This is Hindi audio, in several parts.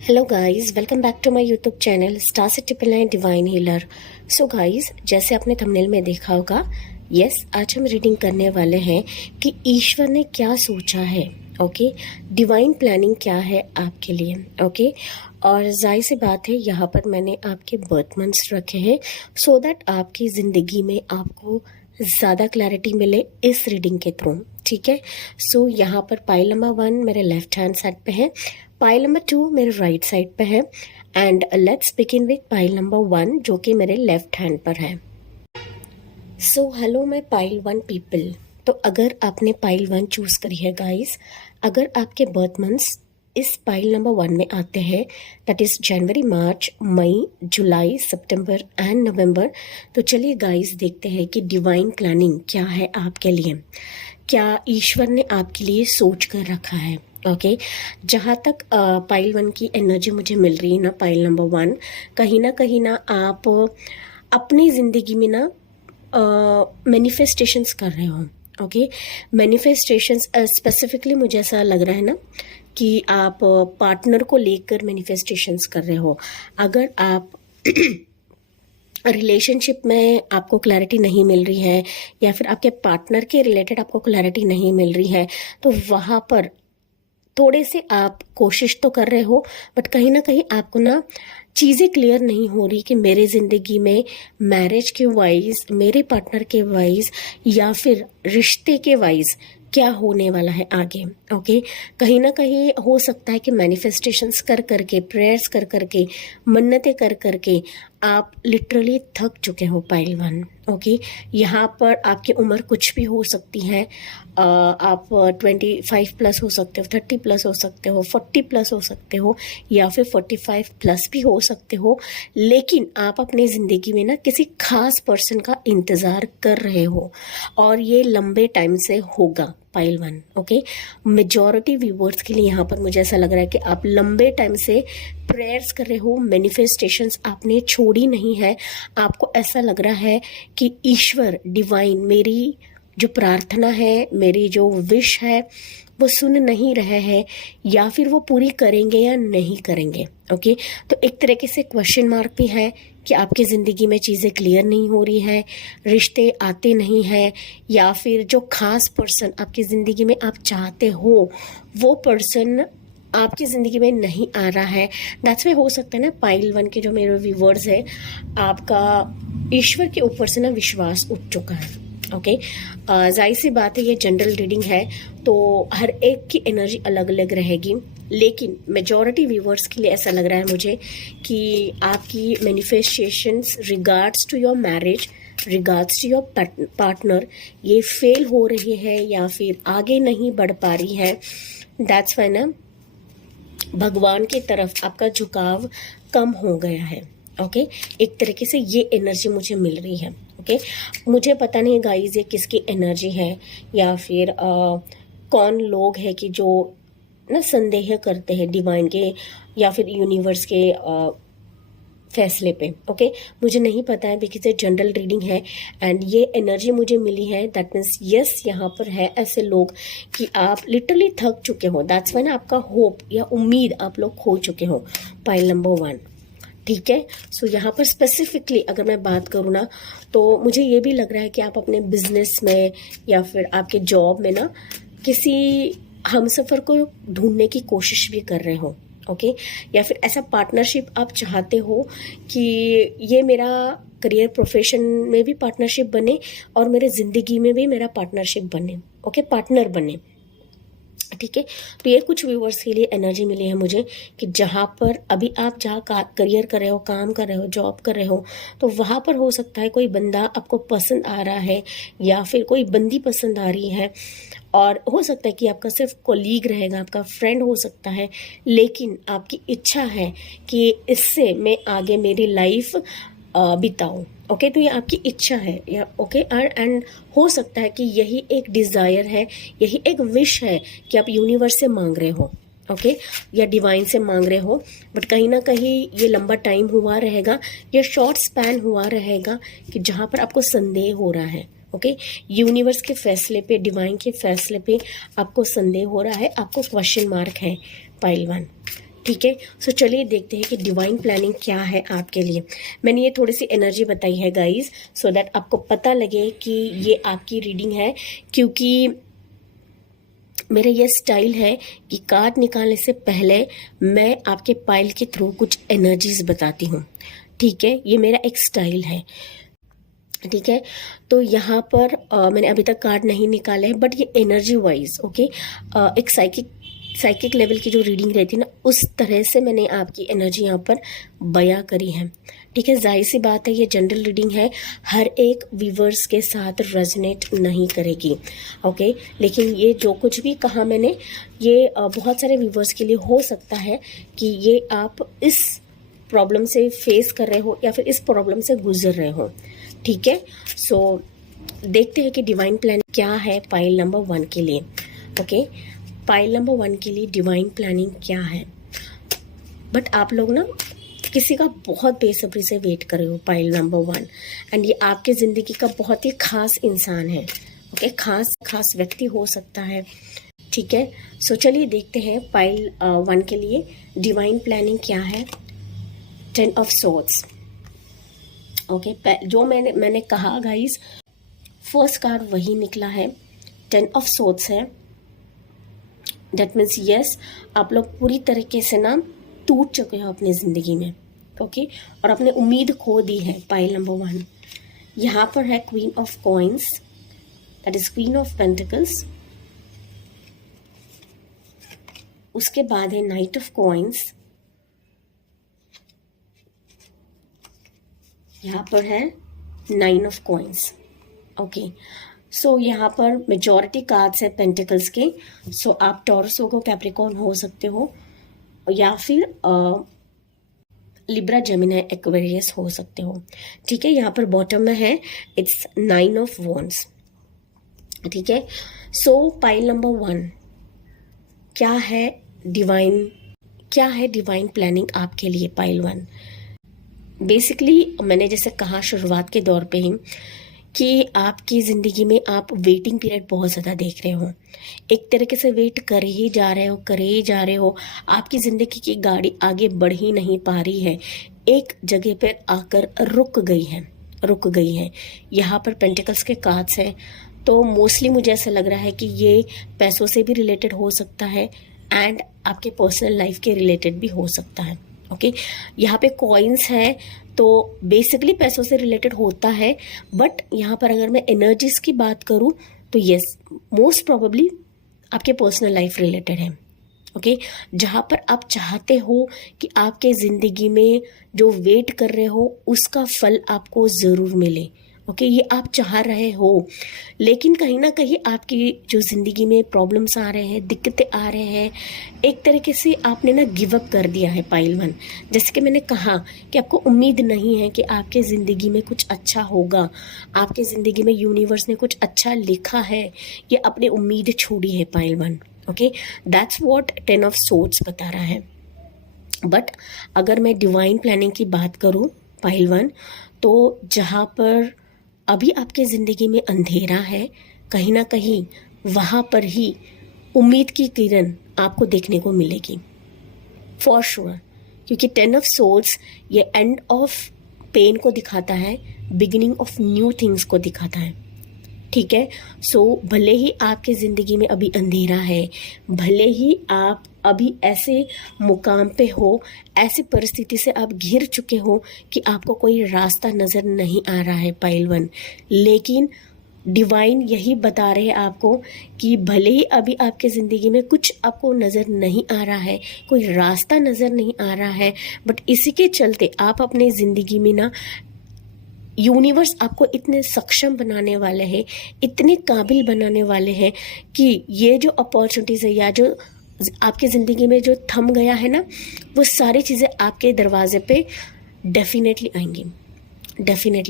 Hello guys, welcome back to my YouTube channel star से triple nine divine healer. So guys, जैसे आपने थंबनेल में देखा होगा, यस, आज हम रीडिंग करने वाले हैं कि ईश्वर ने क्या सोचा है। ओके, डिवाइन प्लानिंग क्या है आपके लिए। ओके, और जाहिर सी बात है, यहाँ पर मैंने आपके बर्थ मंथ्स रखे हैं सो दैट आपकी ज़िंदगी में आपको ज़्यादा क्लैरिटी मिले इस रीडिंग के थ्रू। ठीक है, सो यहाँ पर पाइल नंबर 1 मेरे लेफ्ट हैंड साइड पे है, पाइल नंबर 2 मेरे राइट साइड पे है, and let's begin with pile number 1 जो कि मेरे लेफ्ट हैंड पर है। So hello my pile 1 people. तो अगर आपने पाइल 1 चूज करी है गाइस, अगर आपके बर्थ मंथ्स इस पाइल नंबर 1 में आते हैं, that is January, March, May, July, September and November, तो चलिए गाइस देखते हैं कि डिवाइन प्लानिंग क्या है आपके लिए, क्या ईश्वर ने आपके लिए सोच कर रखा है। ओके, जहाँ तक पाइल 1 की एनर्जी मुझे मिल रही है ना, पाइल नंबर 1, कहीं ना आप अपनी ज़िंदगी में ना मैनिफेस्टेशंस कर रहे हो। ओके, मैनिफेस्टेशंस स्पेसिफिकली मुझे ऐसा लग रहा है ना कि आप पार्टनर को लेकर मैनिफेस्टेशंस कर रहे हो। अगर आप रिलेशनशिप में आपको क्लैरिटी नहीं मिल रही है या फिर आपके पार्टनर के रिलेटेड आपको क्लैरिटी नहीं मिल रही है, तो वहाँ पर थोड़े से आप कोशिश तो कर रहे हो, बट कहीं ना कहीं आपको ना चीज़ें क्लियर नहीं हो रही कि मेरे ज़िंदगी में मैरिज के वाइज, मेरे पार्टनर के वाइज या फिर रिश्ते के वाइज क्या होने वाला है आगे। ओके, कहीं ना कहीं हो सकता है कि मैनिफेस्टेशंस कर करके, प्रेयर्स कर करके, मन्नतें कर करके आप लिटरली थक चुके हो पाइल 1। ओके, यहाँ पर आपकी उम्र कुछ भी हो सकती है, आप 25 प्लस हो सकते हो, 30 प्लस हो सकते हो, 40 प्लस हो सकते हो, या फिर 45 प्लस भी हो सकते हो, लेकिन आप अपनी ज़िंदगी में ना किसी खास पर्सन का इंतज़ार कर रहे हो और ये लंबे टाइम से होगा पाइल 1। ओके, मेजॉरिटी व्यूवर्स के लिए यहाँ पर मुझे ऐसा लग रहा है कि आप लंबे टाइम से प्रेयर्स कर रहे हो, मैनिफेस्टेशंस आपने छोड़ी नहीं है। आपको ऐसा लग रहा है कि ईश्वर, डिवाइन, मेरी जो प्रार्थना है, मेरी जो विश है, वो सुन नहीं रहे हैं या फिर वो पूरी करेंगे या नहीं करेंगे। ओके, तो एक तरीके से क्वेश्चन मार्क भी है कि आपकी ज़िंदगी में चीज़ें क्लियर नहीं हो रही हैं, रिश्ते आते नहीं हैं, या फिर जो खास पर्सन आपकी ज़िंदगी में आप चाहते हो वो पर्सन आपकी ज़िंदगी में नहीं आ रहा है। दैट्स वे हो सकता है ना पाइल 1 के जो मेरे व्यूवर्स हैं, आपका ईश्वर के ऊपर से ना विश्वास उठ चुका है। ओके, जाहिर सी बात है, ये जनरल रीडिंग है तो हर एक की एनर्जी अलग अलग रहेगी, लेकिन मेजॉरिटी व्यूवर्स के लिए ऐसा लग रहा है मुझे कि आपकी manifestations regards to your marriage, regards to your partner, ये फेल हो रही है या फिर आगे नहीं बढ़ पा रही है। दैट्स वाई ना भगवान की तरफ आपका झुकाव कम हो गया है। ओके, एक तरीके से ये एनर्जी मुझे मिल रही है। ओके, मुझे पता नहीं गाइस ये किसकी एनर्जी है या फिर कौन लोग हैं कि जो ना संदेह करते हैं डिवाइन के या फिर यूनिवर्स के फैसले पे। ओके, मुझे नहीं पता है बिकॉज ये जनरल रीडिंग है एंड ये एनर्जी मुझे मिली है, दैट मीन्स यस, यहाँ पर है ऐसे लोग कि आप लिटरली थक चुके हो। दैट्स व्हाई ना आपका होप या उम्मीद आप लोग खो चुके हो पाइल नंबर 1। ठीक है, सो यहाँ पर स्पेसिफिकली अगर मैं बात करूँ ना, तो मुझे ये भी लग रहा है कि आप अपने बिजनेस में या फिर आपके जॉब में ना किसी हमसफ़र को ढूंढने की कोशिश भी कर रहे हो। ओके, या फिर ऐसा पार्टनरशिप आप चाहते हो कि ये मेरा करियर प्रोफेशन में भी पार्टनरशिप बने और मेरे ज़िंदगी में भी मेरा पार्टनरशिप बने। ओके, पार्टनर बने। ठीक है, तो ये कुछ व्यूवर्स के लिए एनर्जी मिली है मुझे कि जहाँ पर अभी आप जहाँ करियर कर रहे हो, काम कर रहे हो, जॉब कर रहे हो, तो वहाँ पर हो सकता है कोई बंदा आपको पसंद आ रहा है या फिर कोई बंदी पसंद आ रही है, और हो सकता है कि आपका सिर्फ कोलीग रहेगा, आपका फ्रेंड हो सकता है, लेकिन आपकी इच्छा है कि इससे मैं आगे मेरी लाइफ बिताऊं। ओके, तो ये आपकी इच्छा है या ओके, एंड हो सकता है कि यही एक डिज़ायर है, यही एक विश है कि आप यूनिवर्स से मांग रहे हो। ओके, या डिवाइन से मांग रहे हो, बट कहीं ना कहीं ये लंबा टाइम हुआ रहेगा, ये शॉर्ट स्पैन हुआ रहेगा कि जहाँ पर आपको संदेह हो रहा है। ओके, यूनिवर्स के फैसले पे, डिवाइन के फैसले पे आपको संदेह हो रहा है, आपको क्वेश्चन मार्क है पाइल 1। ठीक है। सो चलिए देखते हैं कि डिवाइन प्लानिंग क्या है आपके लिए। मैंने ये थोड़ी सी एनर्जी बताई है गाइस, सो दैट आपको पता लगे कि ये आपकी रीडिंग है, क्योंकि मेरा ये स्टाइल है कि कार्ड निकालने से पहले मैं आपके पाइल के थ्रू कुछ एनर्जीज बताती हूँ। ठीक है, ये मेरा एक स्टाइल है। ठीक है, तो यहाँ पर मैंने अभी तक कार्ड नहीं निकाले हैं, बट ये एनर्जी वाइज ओके, एक साइकिक लेवल की जो रीडिंग रहती है ना, उस तरह से मैंने आपकी एनर्जी यहाँ पर बयां करी है। ठीक है, जाहिर सी बात है ये जनरल रीडिंग है, हर एक व्यूवर्स के साथ रेजोनेट नहीं करेगी। ओके, लेकिन ये जो कुछ भी कहा मैंने, ये बहुत सारे व्यूवर्स के लिए हो सकता है कि ये आप इस प्रॉब्लम से फेस कर रहे हो या फिर इस प्रॉब्लम से गुजर रहे हो। ठीक है, सो देखते हैं कि डिवाइन प्लान क्या है पाइल नंबर 1 के लिए। ओके, पाइल नंबर 1 के लिए डिवाइन प्लानिंग क्या है। बट आप लोग ना किसी का बहुत बेसब्री से वेट कर रहे हो, पाइल नंबर 1, एंड ये आपके ज़िंदगी का बहुत ही खास इंसान है। ओके, खास व्यक्ति हो सकता है। ठीक है, सो चलिए देखते हैं पाइल 1 के लिए डिवाइन प्लानिंग क्या है। 10 ऑफ सोर्ड्स। ओके, जो मैंने कहा गाइस, फर्स्ट कार्ड वही निकला है, 10 ऑफ सोर्ड्स है। दैट मीन्स यस, आप लोग पूरी तरीके से ना टूट चुके हो अपनी ज़िंदगी में। ओके, और अपने उम्मीद खो दी है। पाइल नंबर 1 यहाँ पर है queen of coins, that is queen of pentacles. उसके बाद है नाइट ऑफ कॉइन्स, यहाँ पर है 9 ऑफ कॉइन्स। ओके, सो यहाँ पर मेजॉरिटी कार्ड्स है पेंटिकल्स के। सो आप टॉरस हो, कैप्रिकॉर्न हो सकते हो, या फिर लिब्रा, जेमिनी, एक्वेरियस हो सकते हो। ठीक है, यहाँ पर बॉटम में है इट्स 9 ऑफ वॉन्ड्स। ठीक है, सो पाइल नंबर 1 क्या है डिवाइन प्लानिंग आपके लिए। पाइल 1 बेसिकली मैंने जैसे कहा शुरुआत के दौर पे ही कि आपकी ज़िंदगी में आप वेटिंग पीरियड बहुत ज़्यादा देख रहे हो, एक तरीके से वेट कर ही जा रहे हो। आपकी ज़िंदगी की गाड़ी आगे बढ़ ही नहीं पा रही है, एक जगह पर आकर रुक गई है। यहाँ पर पेंटिकल्स के कार्ड्स हैं, तो मोस्टली मुझे ऐसा लग रहा है कि ये पैसों से भी रिलेटेड हो सकता है एंड आपके पर्सनल लाइफ के रिलेटेड भी हो सकता है। ओके, यहाँ पे कॉइन्स है, तो बेसिकली पैसों से रिलेटेड होता है, बट यहाँ पर अगर मैं एनर्जीज की बात करूँ तो यस, मोस्ट प्रोबेबली आपके पर्सनल लाइफ रिलेटेड है। ओके, जहाँ पर आप चाहते हो कि आपके ज़िंदगी में जो वेट कर रहे हो उसका फल आपको ज़रूर मिले। ओके, ये आप चाह रहे हो, लेकिन कहीं ना कहीं आपकी जो ज़िंदगी में प्रॉब्लम्स आ रहे हैं, दिक्कतें आ रहे हैं, एक तरीके से आपने ना गिव अप कर दिया है। पाइल 1, जैसे कि मैंने कहा कि आपको उम्मीद नहीं है कि आपके ज़िंदगी में कुछ अच्छा होगा, आपके ज़िंदगी में यूनिवर्स ने कुछ अच्छा लिखा है, ये अपनी उम्मीद छोड़ी है pile 1। Okay, that's what 10 of swords बता रहा है। बट अगर मैं डिवाइन प्लानिंग की बात करूँ पाइल 1, तो जहाँ पर अभी आपके ज़िंदगी में अंधेरा है, कहीं ना कहीं वहाँ पर ही उम्मीद की किरण आपको देखने को मिलेगी फॉर श्योर, क्योंकि 10 ऑफ सोर्ड्स ये एंड ऑफ पेन को दिखाता है, बिगिनिंग ऑफ न्यू थिंग्स को दिखाता है। ठीक है, सो भले ही आपके ज़िंदगी में अभी अंधेरा है, भले ही आप अभी ऐसे मुकाम पे हो, ऐसी परिस्थिति से आप घिर चुके हो कि आपको कोई रास्ता नज़र नहीं आ रहा है पाइल 1, लेकिन डिवाइन यही बता रहे हैं आपको कि भले ही अभी आपके ज़िंदगी में कुछ आपको नज़र नहीं आ रहा है, कोई रास्ता नज़र नहीं आ रहा है, बट इसी के चलते आप अपने ज़िंदगी में ना यूनिवर्स आपको इतने सक्षम बनाने वाले हैं, इतने काबिल बनाने वाले हैं कि ये जो अपॉर्चुनिटीज़ है या जो आपकी ज़िंदगी में जो थम गया है ना, वो सारी चीज़ें आपके दरवाजे पे डेफिनेटली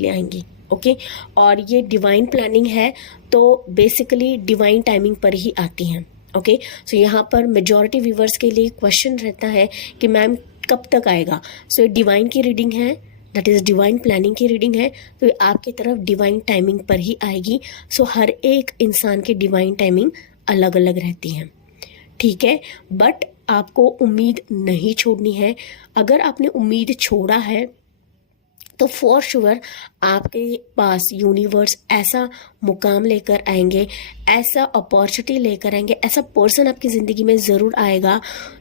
आएंगी। ओके, और ये डिवाइन प्लानिंग है, तो बेसिकली डिवाइन टाइमिंग पर ही आती हैं। ओके, सो यहाँ पर मेजॉरिटी व्यूवर्स के लिए क्वेश्चन रहता है कि मैम कब तक आएगा। सो ये डिवाइन की रीडिंग है, दैट इज़ डिवाइन प्लानिंग की रीडिंग है, तो ये आपकी तरफ डिवाइन टाइमिंग पर ही आएगी। सो हर एक इंसान की डिवाइन टाइमिंग अलग अलग रहती है। ठीक है, बट आपको उम्मीद नहीं छोड़नी है। अगर आपने उम्मीद छोड़ा है तो फॉर श्योर आपके पास यूनिवर्स ऐसा मुकाम लेकर आएंगे, ऐसा अपॉर्चुनिटी लेकर आएंगे, ऐसा पर्सन आपकी ज़िंदगी में ज़रूर आएगा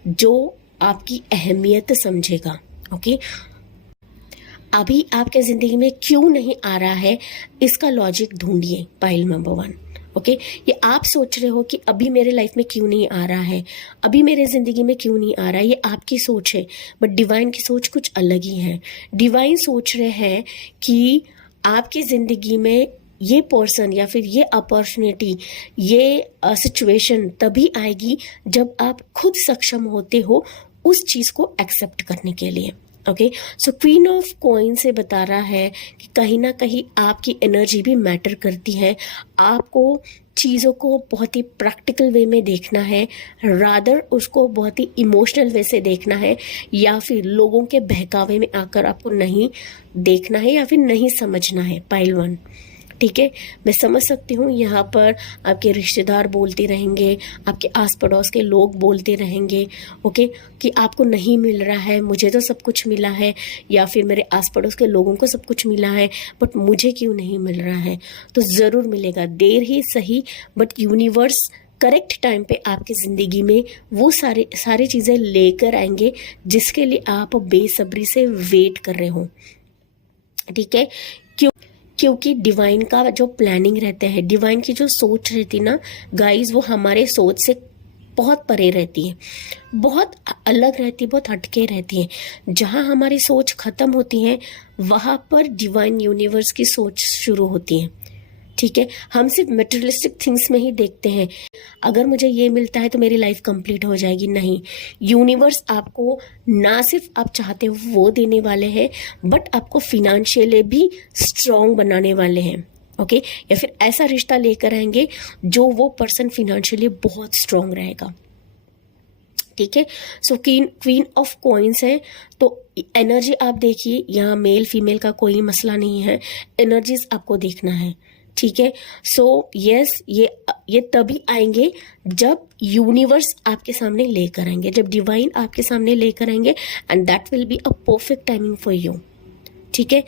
जो आपकी अहमियत समझेगा। ओके, अभी आपके ज़िंदगी में क्यों नहीं आ रहा है, इसका लॉजिक ढूंढिए। Pile number 1। ओके, ये आप सोच रहे हो कि अभी मेरे लाइफ में क्यों नहीं आ रहा है, अभी मेरे ज़िंदगी में क्यों नहीं आ रहा है, ये आपकी सोच है, बट डिवाइन की सोच कुछ अलग ही है। डिवाइन सोच रहे हैं कि आपकी ज़िंदगी में ये पर्सन या फिर ये अपॉर्चुनिटी, ये सिचुएशन तभी आएगी जब आप खुद सक्षम होते हो उस चीज़ को एक्सेप्ट करने के लिए। Okay, so queen of coin से बता रहा है कि कहीं ना कहीं आपकी एनर्जी भी मैटर करती है। आपको चीज़ों को बहुत ही प्रैक्टिकल वे में देखना है, रादर उसको बहुत ही इमोशनल वे से देखना है, या फिर लोगों के बहकावे में आकर आपको नहीं देखना है या फिर नहीं समझना है। पाइल 1, ठीक है, मैं समझ सकती हूँ यहाँ पर आपके रिश्तेदार बोलते रहेंगे, आपके आस पड़ोस के लोग बोलते रहेंगे, ओके, कि आपको नहीं मिल रहा है, मुझे तो सब कुछ मिला है, या फिर मेरे आस पड़ोस के लोगों को सब कुछ मिला है बट मुझे क्यों नहीं मिल रहा है। तो ज़रूर मिलेगा, देर ही सही, बट यूनिवर्स करेक्ट टाइम पे आपकी ज़िंदगी में वो सारी चीज़ें लेकर आएंगे जिसके लिए आप बेसब्री से वेट कर रहे हो। ठीक है, क्योंकि डिवाइन का जो प्लानिंग रहता है, डिवाइन की जो सोच रहती है ना गाइस, वो हमारे सोच से बहुत परे रहती है, बहुत अलग रहती है, बहुत हटके रहती है। जहाँ हमारी सोच खत्म होती है वहाँ पर डिवाइन यूनिवर्स की सोच शुरू होती है। ठीक है, हम सिर्फ मटेरियलिस्टिक थिंग्स में ही देखते हैं, अगर मुझे ये मिलता है तो मेरी लाइफ कंप्लीट हो जाएगी। नहीं, यूनिवर्स आपको ना सिर्फ आप चाहते हो वो देने वाले हैं, बट आपको फिनेंशियली भी स्ट्रॉन्ग बनाने वाले हैं। ओके, या फिर ऐसा रिश्ता लेकर आएंगे जो वो पर्सन फिनेंशियली बहुत स्ट्रॉन्ग रहेगा। ठीक है, सो क्वीन ऑफ कॉइन्स है, तो एनर्जी आप देखिए, यहाँ मेल फीमेल का कोई मसला नहीं है, एनर्जीज आपको देखना है। ठीक है, सो यस, ये तभी आएंगे जब यूनिवर्स आपके सामने लेकर आएंगे, जब डिवाइन आपके सामने लेकर आएंगे, and that will be a perfect timing for you. ठीक है,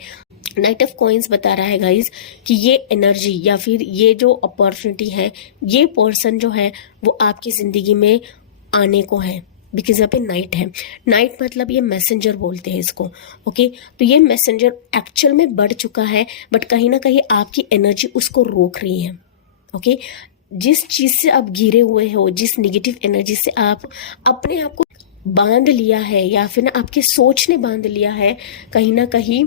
नाइट ऑफ कॉइन्स बता रहा है गाइज कि ये एनर्जी या फिर ये जो अपॉर्चुनिटी है, ये पर्सन जो है वो आपकी ज़िंदगी में आने को है, बिकॉज यहाँ पे नाइट है। नाइट मतलब ये मैसेंजर बोलते हैं इसको। ओके, तो ये मैसेंजर एक्चुअल में बढ़ चुका है, बट कहीं ना कहीं आपकी एनर्जी उसको रोक रही है। ओके, जिस चीज़ से आप घिरे हुए हो, जिस निगेटिव एनर्जी से आप अपने आप को बांध लिया है या फिर ना आपकी सोच ने बांध लिया है, कहीं ना कहीं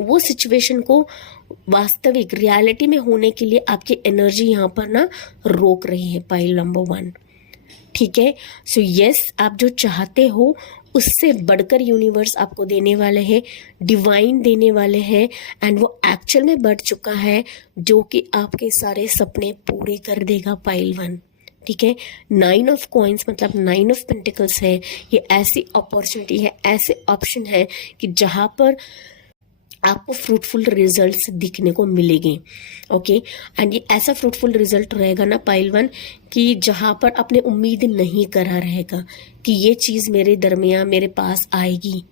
वो सिचुएशन को वास्तविक रियलिटी में होने के लिए आपकी एनर्जी यहाँ पर ना रोक रही है। Pile number 1। ठीक है, सो यस, आप जो चाहते हो उससे बढ़कर यूनिवर्स आपको देने वाले हैं, डिवाइन देने वाले हैं, एंड वो एक्चुअल में बढ़ चुका है जो कि आपके सारे सपने पूरे कर देगा। पाइल 1। ठीक है, 9 ऑफ कॉइन्स मतलब 9 ऑफ पेंटिकल्स है, ये ऐसी अपॉर्चुनिटी है, ऐसे ऑप्शन है कि जहाँ पर आपको फ्रूटफुल रिजल्ट्स दिखने को मिलेंगे। ओके, एंड ये ऐसा फ्रूटफुल रिजल्ट रहेगा ना पाइल 1 कि जहाँ पर आपने उम्मीद नहीं करा रहेगा कि ये चीज़ मेरे दरमियान मेरे पास आएगी।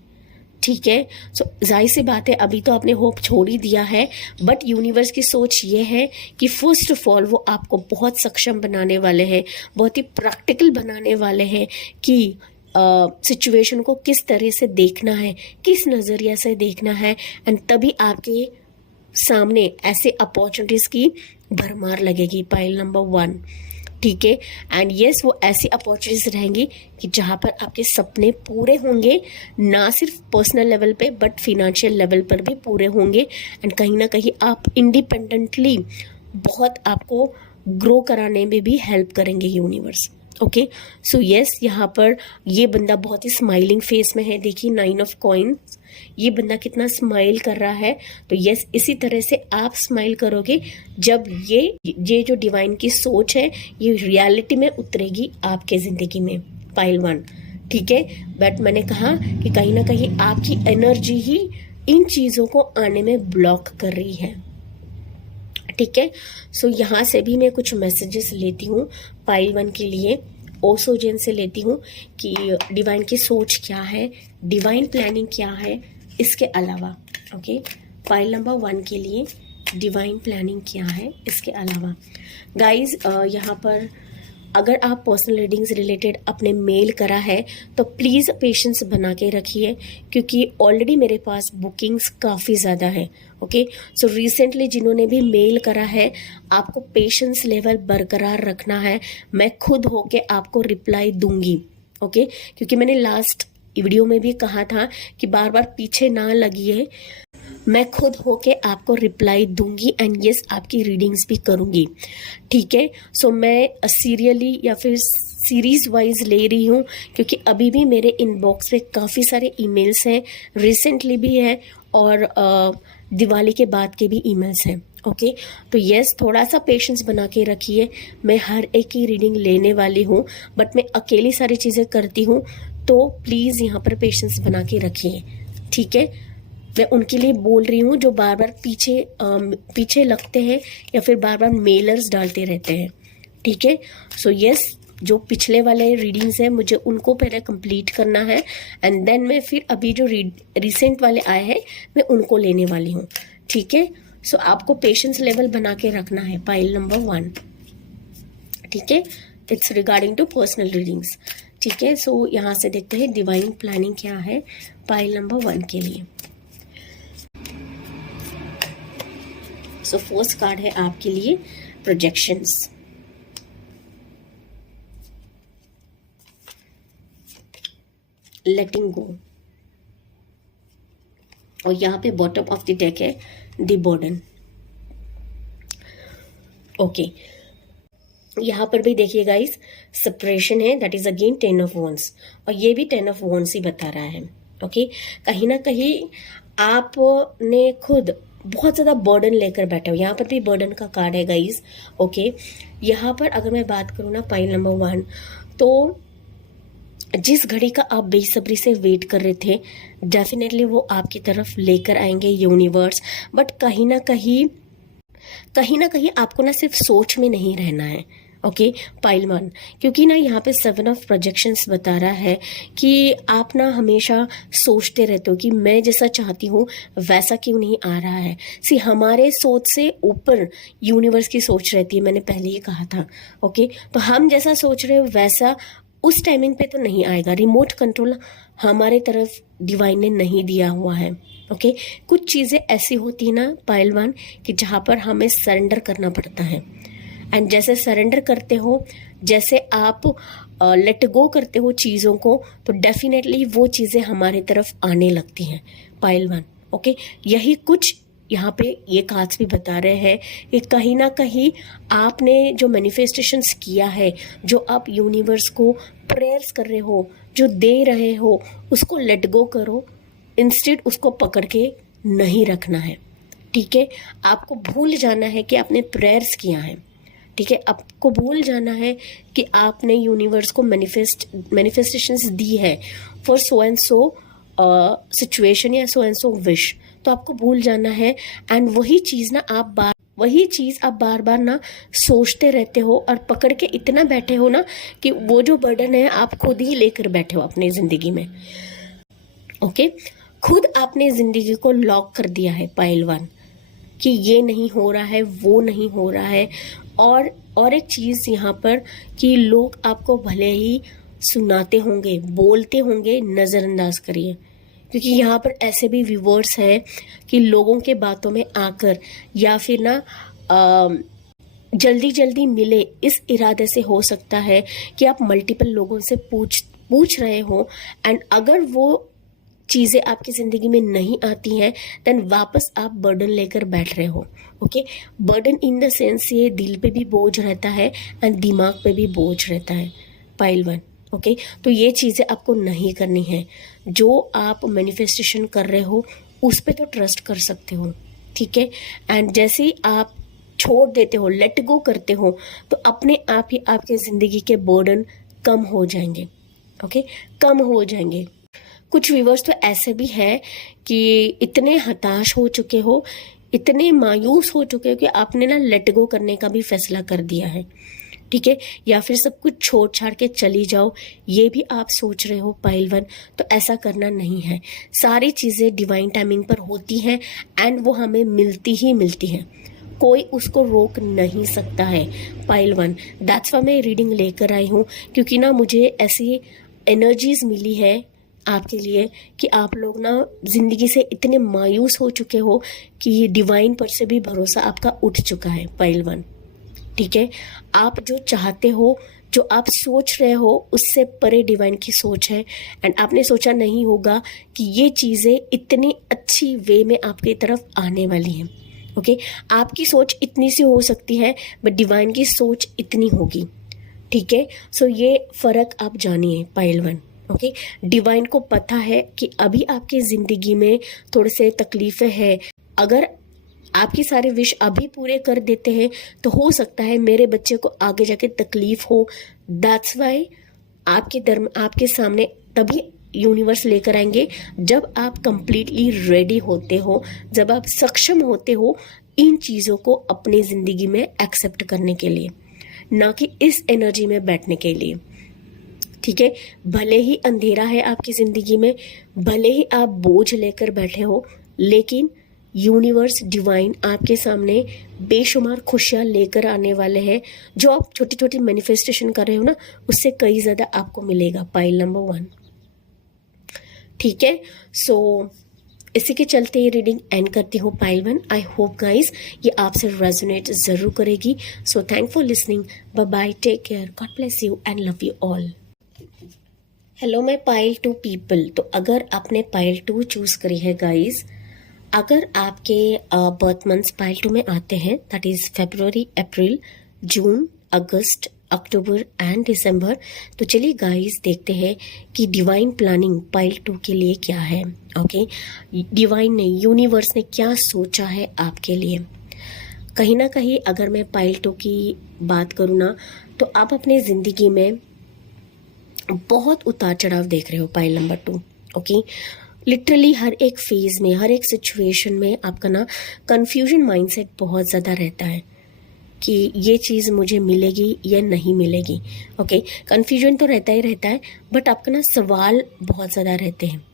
ठीक है, सो जाहिर सी बात है अभी तो आपने होप छोड़ ही दिया है, बट यूनिवर्स की सोच ये है कि फर्स्ट ऑफ ऑल वो आपको बहुत सक्षम बनाने वाले हैं, बहुत ही प्रैक्टिकल बनाने वाले हैं कि सिचुएशन को किस तरह से देखना है, किस नज़रिया से देखना है, एंड तभी आपके सामने ऐसे अपॉर्चुनिटीज़ की भरमार लगेगी। Pile number 1। ठीक है, एंड यस, वो ऐसी अपॉर्चुनिटीज़ रहेंगी कि जहाँ पर आपके सपने पूरे होंगे, ना सिर्फ पर्सनल लेवल पे बट फिनेंशियल लेवल पर भी पूरे होंगे, एंड कहीं ना कहीं आप इंडिपेंडेंटली बहुत आपको ग्रो कराने में भी हेल्प करेंगे यूनिवर्स। ओके, सो यस, यहाँ पर ये बंदा बहुत ही स्माइलिंग फेस में है। देखिए 9 ऑफ कॉइन्स, ये बंदा कितना स्माइल कर रहा है। तो यस, इसी तरह से आप स्माइल करोगे जब ये जो डिवाइन की सोच है ये रियलिटी में उतरेगी आपके ज़िंदगी में। पाइल 1। ठीक है, बट मैंने कहा कि कहीं ना कहीं आपकी एनर्जी ही इन चीज़ों को आने में ब्लॉक कर रही है। ठीक है, सो यहाँ से भी मैं कुछ मैसेजेस लेती हूँ पाइल 1 के लिए। ओसोजन से लेती हूँ कि डिवाइन की सोच क्या है, डिवाइन प्लानिंग क्या है, इसके अलावा ओके फाइल नंबर 1 के लिए डिवाइन प्लानिंग क्या है इसके अलावा। गाइज यहाँ पर अगर आप पर्सनल रीडिंग्स रिलेटेड अपने मेल करा है तो प्लीज़ पेशेंस बना के रखिए, क्योंकि ऑलरेडी मेरे पास बुकिंग्स काफ़ी ज़्यादा है। ओके सो रिसेंटली जिन्होंने भी मेल करा है, आपको पेशेंस लेवल बरकरार रखना है। मैं खुद होके आपको रिप्लाई दूंगी। ओके क्योंकि मैंने लास्ट वीडियो में भी कहा था कि बार बार पीछे ना लगिए, मैं खुद होके आपको रिप्लाई दूंगी एंड यस आपकी रीडिंग्स भी करूंगी। ठीक है सो मैं सीरियली या फिर सीरीज वाइज ले रही हूँ, क्योंकि अभी भी मेरे इनबॉक्स में काफ़ी सारे ईमेल्स हैं, रिसेंटली भी है और दिवाली के बाद के भी ईमेल्स हैं। ओके तो यस थोड़ा सा पेशेंस बना के रखिए। मैं हर एक की रीडिंग लेने वाली हूँ, बट मैं अकेली सारी चीज़ें करती हूँ, तो प्लीज़ यहाँ पर पेशेंस बना के रखिए। ठीक है मैं उनके लिए बोल रही हूँ जो बार बार पीछे लगते हैं या फिर बार बार मेलर्स डालते रहते हैं। ठीक है सो यस जो पिछले वाले रीडिंग्स हैं मुझे उनको पहले कंप्लीट करना है एंड देन मैं फिर अभी जो रिसेंट वाले आए हैं मैं उनको लेने वाली हूँ। ठीक है सो आपको पेशेंस लेवल बना के रखना है। पाइल नंबर 1 ठीक है it's regarding to personal readings. ठीक है सो यहाँ से देखते हैं डिवाइन प्लानिंग क्या है पाइल नंबर 1 के लिए। सो फर्स्ट कार्ड है आपके लिए प्रोजेक्शंस। लेटिंग गो, और यहाँ पे बॉटम ऑफ द डेक है द बर्डन। ओके यहाँ पर भी देखिए गाइस सेपरेशन है, that is again 10 of wands, और ये भी 10 ऑफ वॉन्ड्स ही बता रहा है। ओके कहीं ना कहीं आपने खुद बहुत ज़्यादा बर्डन लेकर बैठे हो। यहाँ पर भी बर्डन का कार्ड है गाइस। ओके यहाँ पर अगर मैं बात करूँ ना पाइल नंबर 1, तो जिस घड़ी का आप बेसब्री से वेट कर रहे थे डेफिनेटली वो आपकी तरफ लेकर आएंगे यूनिवर्स, बट कहीं ना कहीं आपको ना सिर्फ सोच में नहीं रहना है। ओके पाइल 1 क्योंकि ना यहाँ पे 7 ऑफ प्रोजेक्शंस बता रहा है कि आप ना हमेशा सोचते रहते हो कि मैं जैसा चाहती हूँ वैसा क्यों नहीं आ रहा है। हमारे सोच से ऊपर यूनिवर्स की सोच रहती है, मैंने पहले ही कहा था। ओके तो हम जैसा सोच रहे हो वैसा उस टाइमिंग पे तो नहीं आएगा। रिमोट कंट्रोल हमारे तरफ डिवाइन ने नहीं दिया हुआ है। ओके कुछ चीज़ें ऐसी होती है ना पाइल 1 कि जहाँ पर हमें सरेंडर करना पड़ता है, एंड जैसे सरेंडर करते हो, जैसे आप लेट गो करते हो चीज़ों को, तो डेफिनेटली वो चीज़ें हमारे तरफ आने लगती हैं पाइल 1। ओके यही कुछ यहाँ पे ये कार्ड्स भी बता रहे हैं कि कहीं ना कहीं आपने जो मैनिफेस्टेशंस किया है, जो आप यूनिवर्स को प्रेयर्स कर रहे हो, जो दे रहे हो, उसको लेट गो करो, इंस्टेड उसको पकड़ के नहीं रखना है। ठीक है आपको भूल जाना है कि आपने प्रेयर्स किया है। ठीक है आपको भूल जाना है कि आपने यूनिवर्स को मैनिफेस्टेशंस दी है for so and so situation या सो एंड सो विश, तो आपको भूल जाना है। एंड वही चीज़ आप बार बार ना सोचते रहते हो और पकड़ के इतना बैठे हो ना कि वो जो बर्डन है आप खुद ही लेकर बैठे हो अपनी ज़िंदगी में। ओके खुद आपने ज़िंदगी को लॉक कर दिया है पाइल 1 कि ये नहीं हो रहा है, वो नहीं हो रहा है। और एक चीज़ यहाँ पर कि लोग आपको भले ही सुनाते होंगे, बोलते होंगे, नज़रअंदाज करिए, क्योंकि यहाँ पर ऐसे भी व्यूवर्स हैं कि लोगों के बातों में आकर या फिर ना जल्दी जल्दी मिले इस इरादे से हो सकता है कि आप मल्टीपल लोगों से पूछ रहे हो, एंड अगर वो चीज़ें आपकी ज़िंदगी में नहीं आती हैं देन वापस आप बर्डन लेकर बैठ रहे हो। Okay burden in the sense ये दिल पे भी बोझ रहता है एंड दिमाग पे भी बोझ रहता है पाइल 1। ओके तो ये चीज़ें आपको नहीं करनी है। जो आप मैनिफेस्टेशन कर रहे हो उस पे तो ट्रस्ट कर सकते हो। ठीक है एंड जैसे ही आप छोड़ देते हो, लेट गो करते हो, तो अपने आप ही आपके ज़िंदगी के बर्डन कम हो जाएंगे। ओके कम हो जाएंगे। कुछ व्यूवर्स तो ऐसे भी हैं कि इतने हताश हो चुके हो, इतने मायूस हो चुके हो कि आपने ना लेट गो करने का भी फैसला कर दिया है। ठीक है, या फिर सब कुछ छोड़ छाड़ के चली जाओ, ये भी आप सोच रहे हो पाइल 1, तो ऐसा करना नहीं है। सारी चीज़ें डिवाइन टाइमिंग पर होती हैं एंड वो हमें मिलती ही मिलती हैं, कोई उसको रोक नहीं सकता है पाइल 1। दैट्स वाई मैं रीडिंग लेकर आई हूँ, क्योंकि ना मुझे ऐसी एनर्जीज मिली है आपके लिए कि आप लोग ना जिंदगी से इतने मायूस हो चुके हो कि ये डिवाइन पर से भी भरोसा आपका उठ चुका है पाइल 1। ठीक है, आप जो चाहते हो, जो आप सोच रहे हो, उससे परे डिवाइन की सोच है एंड आपने सोचा नहीं होगा कि ये चीज़ें इतनी अच्छी वे में आपकी तरफ आने वाली हैं। ओके, आपकी सोच इतनी सी हो सकती है बट डिवाइन की सोच इतनी होगी। ठीक है, सो ये फर्क आप जानिए पाइल 1। ओके, डिवाइन को पता है कि अभी आपकी जिंदगी में थोड़े से तकलीफें हैं। अगर आपकी सारे विश अभी पूरे कर देते हैं तो हो सकता है मेरे बच्चे को आगे जाके तकलीफ हो। दैट्स वाई आपके सामने तभी यूनिवर्स लेकर आएंगे जब आप कंप्लीटली रेडी होते हो, जब आप सक्षम होते हो इन चीज़ों को अपनी ज़िंदगी में एक्सेप्ट करने के लिए, ना कि इस एनर्जी में बैठने के लिए। ठीक है, भले ही अंधेरा है आपकी ज़िंदगी में, भले ही आप बोझ लेकर बैठे हो, लेकिन यूनिवर्स डिवाइन आपके सामने बेशुमार खुशियाँ लेकर आने वाले हैं। जो आप छोटी छोटी मैनिफेस्टेशन कर रहे हो ना, उससे कई ज़्यादा आपको मिलेगा पाइल नंबर 1। ठीक है, सो इसी के चलते ये रीडिंग एंड करती हूँ पाइल 1। आई होप गाइज ये आपसे रेजोनेट ज़रूर करेगी। So thank for listening, bye bye, take care, God bless you and love you all. Hello मैं पाइल 2 पीपल। तो अगर आपने पाइल 2 चूज करी है गाइज, अगर आपके बर्थ मंथ्स पाइल 2 में आते हैं, that is February, April, June, August, October and December, तो चलिए गाइस देखते हैं कि डिवाइन प्लानिंग पाइल 2 के लिए क्या है। ओके, डिवाइन ने, यूनिवर्स ने क्या सोचा है आपके लिए। कहीं ना कहीं अगर मैं पाइल 2 की बात करूँ ना, तो आप अपने ज़िंदगी में बहुत उतार चढ़ाव देख रहे हो पाइल नंबर 2। ओके, लिटरली हर एक फेज में, हर एक सिचुएशन में आपका ना कंफ्यूजन माइंडसेट बहुत ज़्यादा रहता है कि ये चीज़ मुझे मिलेगी या नहीं मिलेगी। ओके, कंफ्यूजन तो रहता ही रहता है, बट आपका ना सवाल बहुत ज़्यादा रहते हैं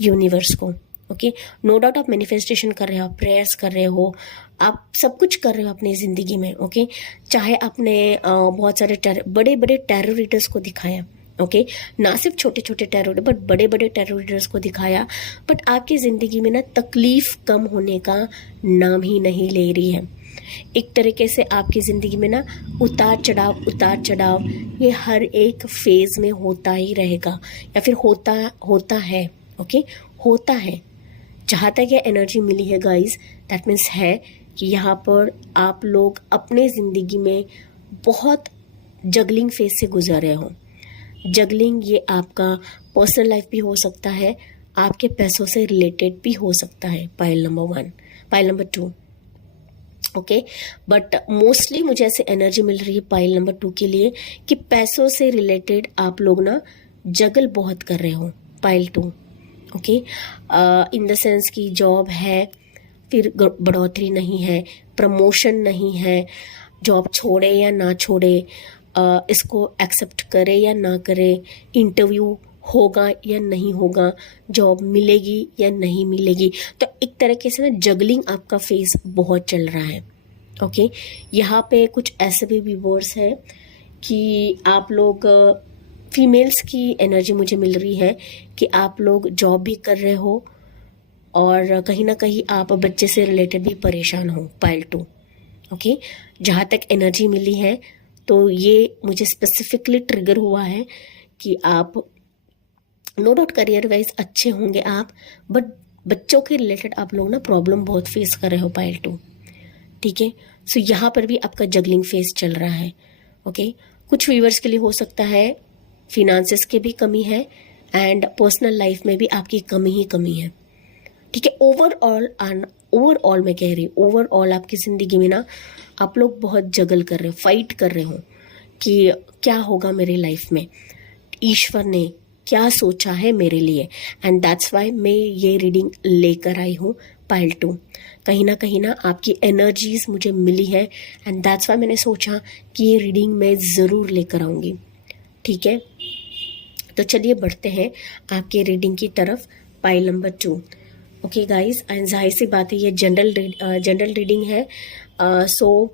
यूनिवर्स को। ओके, नो डाउट आप मैनिफेस्टेशन कर रहे हो, आप प्रेयर्स कर रहे हो, आप सब कुछ कर रहे हो अपनी ज़िंदगी में। ओके, चाहे आपने बहुत सारे बड़े बड़े टेररिस्ट्स को दिखाया, ओके, ना सिर्फ छोटे छोटे टेररिस्ट बट बड़े बड़े टेररिस्ट को दिखाया, बट आपकी ज़िंदगी में ना तकलीफ़ कम होने का नाम ही नहीं ले रही है। एक तरीके से आपकी ज़िंदगी में ना उतार चढ़ाव ये हर एक फेज़ में होता ही रहेगा, या फिर होता है। ओके, होता है। जहाँ तक ये एनर्जी मिली है गाइस, दैट मीन्स है कि यहाँ पर आप लोग अपने ज़िंदगी में बहुत जगलिंग फेज से गुजर रहे हो। जगलिंग ये आपका पर्सनल लाइफ भी हो सकता है, आपके पैसों से रिलेटेड भी हो सकता है pile number 1, pile number 2। Okay, but mostly मुझे ऐसे एनर्जी मिल रही है पाइल नंबर 2 के लिए कि पैसों से रिलेटेड आप लोग ना जगल बहुत कर रहे हो pile 2। Okay, in the sense की जॉब है, फिर बढ़ोतरी नहीं है, प्रमोशन नहीं है, जॉब छोड़े या ना छोड़े, इसको एक्सेप्ट करे या ना करे, इंटरव्यू होगा या नहीं होगा, जॉब मिलेगी या नहीं मिलेगी। तो एक तरीके से ना जगलिंग आपका फेस बहुत चल रहा है। ओके, यहाँ पे कुछ ऐसे भी व्यूअर्स हैं कि आप लोग, फीमेल्स की एनर्जी मुझे मिल रही है कि आप लोग जॉब भी कर रहे हो और कहीं ना कहीं आप बच्चे से रिलेटेड भी परेशान हो पाइल 2। ओके, जहाँ तक एनर्जी मिली है तो ये मुझे स्पेसिफिकली ट्रिगर हुआ है कि आप नो डाउट करियर वाइज अच्छे होंगे आप, बट बच्चों के रिलेटेड आप लोग ना प्रॉब्लम बहुत फेस कर रहे हो पाइल 2। ठीक है, सो यहाँ पर भी आपका जगलिंग फेस चल रहा है। ओके, कुछ व्यूअर्स के लिए हो सकता है फिनांसेस की भी कमी है एंड पर्सनल लाइफ में भी आपकी कमी ही कमी है। ठीक है, ओवरऑल मैं कह रही हूँ, ओवरऑल आपकी ज़िंदगी में ना आप लोग बहुत जगल कर रहे हो, फाइट कर रहे हो कि क्या होगा मेरी लाइफ में, ईश्वर ने क्या सोचा है मेरे लिए, एंड दैट्स वाई मैं ये रीडिंग लेकर आई हूँ पाइल 2। कहीं ना आपकी एनर्जीज मुझे मिली है, एंड दैट्स वाई मैंने सोचा कि ये रीडिंग मैं ज़रूर लेकर आऊँगी। ठीक है, तो चलिए बढ़ते हैं आपके रीडिंग की तरफ, पाइल नंबर 2। ओके गाइस, जाहिर सी बात है ये जनरल रीडिंग है। सो